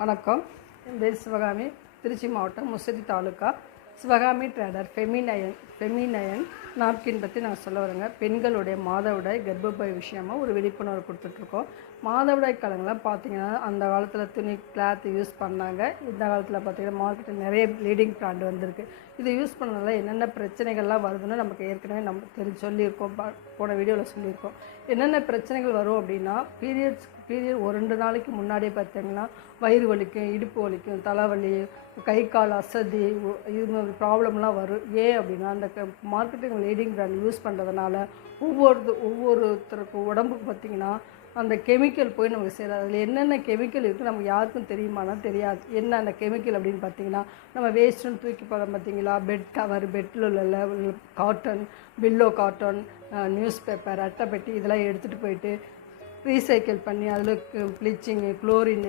வணக்கம். என் பேர் சிவகாமி. திருச்சி மாவட்டம் முசிறி தாலுக்கா. சிவகாமி ட்ரேடர் ஃபெமினயன் நாப்கின் பற்றி நான் சொல்ல வரேங்க. பெண்களுடைய மாதவிடாய் கர்ப்பப்பை விஷயமாக ஒரு விழிப்புணர்வு கொடுத்துட்ருக்கோம். மாதவிடாய் காலங்களில் பார்த்திங்கன்னா அந்த காலத்தில் துணி கிளாத் யூஸ் பண்ணாங்க. இந்த காலத்தில் பார்த்திங்கன்னா மார்க்கெட்டில் நிறைய ப்ளீடிங் பிராண்ட் வந்திருக்கு. இது யூஸ் பண்ணனால என்னென்ன பிரச்சனைகள்லாம் வருதுன்னு நமக்கு ஏற்கனவே நம்ம சொல்லியிருக்கோம். போன வீடியோவில் சொல்லியிருக்கோம். என்னென்ன பிரச்சனைகள் வரும் அப்படின்னா, பீரியட் ஒரு 2 நாளைக்கு முன்னாடியே பார்த்திங்கன்னா வயிறு வலிக்கும், இடுப்பு வலிக்கும், தலைவலி, கை கால் அசதி, இது ப்ராப்ளம்லாம் வரும். ஏன் அப்படின்னா அந்த மார்க்கெட்டிங் லீடிங் பிராண்ட் யூஸ் பண்ணுறதுனால ஒவ்வொருத்தருக்கும் உடம்புக்கு பார்த்திங்கன்னா அந்த கெமிக்கல் போய் நமக்கு சேராது. அதில் என்னென்ன கெமிக்கல் இருக்குது நமக்கு யாருக்கும் தெரியுமானா தெரியாது. என்ன அந்த கெமிக்கல் அப்படின்னு பார்த்திங்கன்னா, நம்ம வேஸ்ட்டுன்னு தூக்கி போகிறோம் பார்த்திங்களா, பெட் கவர், பெட்டில் உள்ள cotton, pillow cotton, newspaper, அட்டைப்பெட்டி இதெல்லாம் எடுத்துகிட்டு போயிட்டு ரீசைக்கிள் பண்ணி அதில் ப்ளீச்சிங்கு, குளோரின்,